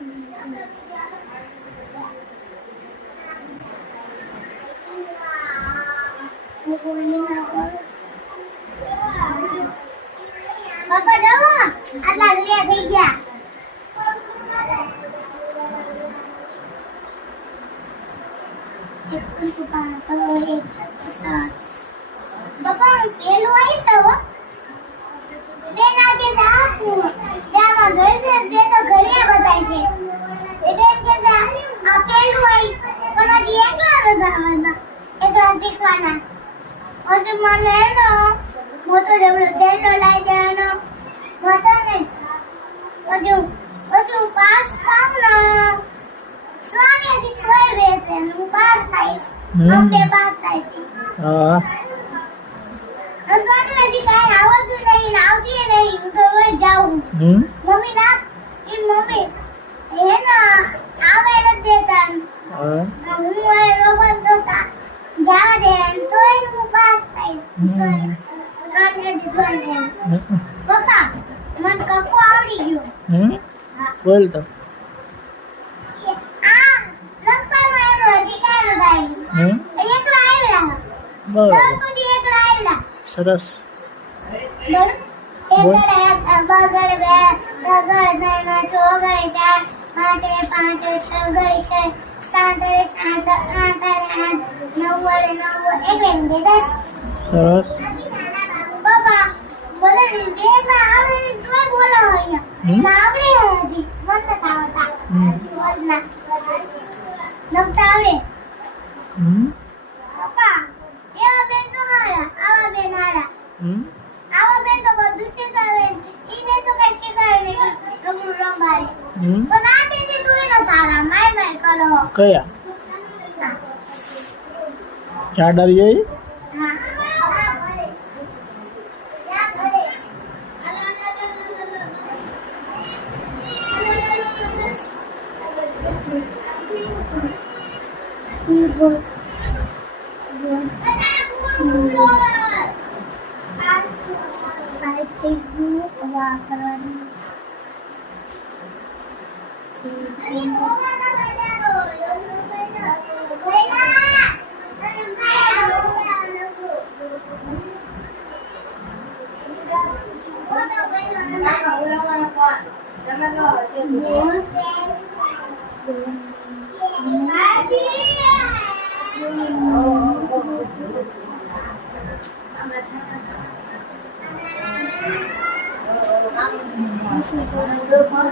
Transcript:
પપ્પા જાઓ આટલા ઘડિયા થઈ ગયા. પપ્પા પેલું આવીશ હવે બેન આગે જામાં જોઈ દે તો ઘડિયા બતાય છે. એ બેન કે આ પેલું આવી પણ હજી એકલા બધા એકલા શીખવાના. હજુ મને એનો મોટો જબડો થેલો લાવી દેવાનો મોટો નહીં. હજુ પાસ થાવ ને સ્વામીજી છોડ રહેશે હું પાસ થઈશ. બે પાસ થાય હા સ્વામીજી કાંઈ આવડતું નહીં ને આવતી નહીં. હું તો રોજ જાઉં. મમ્મી ના મમ્મી હે ના આવે નથી દેતા. હું રોગન તો જવા દે તોય હું પાસ થઈશ. પપ્પા મને કક્કો આવડી ગયો. બોલ તો આ લખવામાં એનો હજી કાંઈ નથી એકલા આવેલા. બરાબર સુધી એકલા આવેલા. સરસ બોલ એક બગડ બે બગડ ત્રણ ચોગડ ચાર પાંચે પાંચ છ ગડી છે સાત સાત આઠ આઠ નવ નવ એક દે 10. સરસ પપ્પા બોલે ને બેમાં આવડે તોય બોલો અહીંયા ના આવડે હજી મન નથી આવડતા. બોલ ના લખતા આવડે. પપ્પા એવા બેન નો હારા આવા બેન હારા. આવા બેન તો બધું શીખવાડે. ઈ બેન તો કઈ શીખવાડે નહીં રમવું રંબાડે. પણ આ બેન ને તું એનો સારા માર માર કરો. કયા ચાડર જોઈ હા Love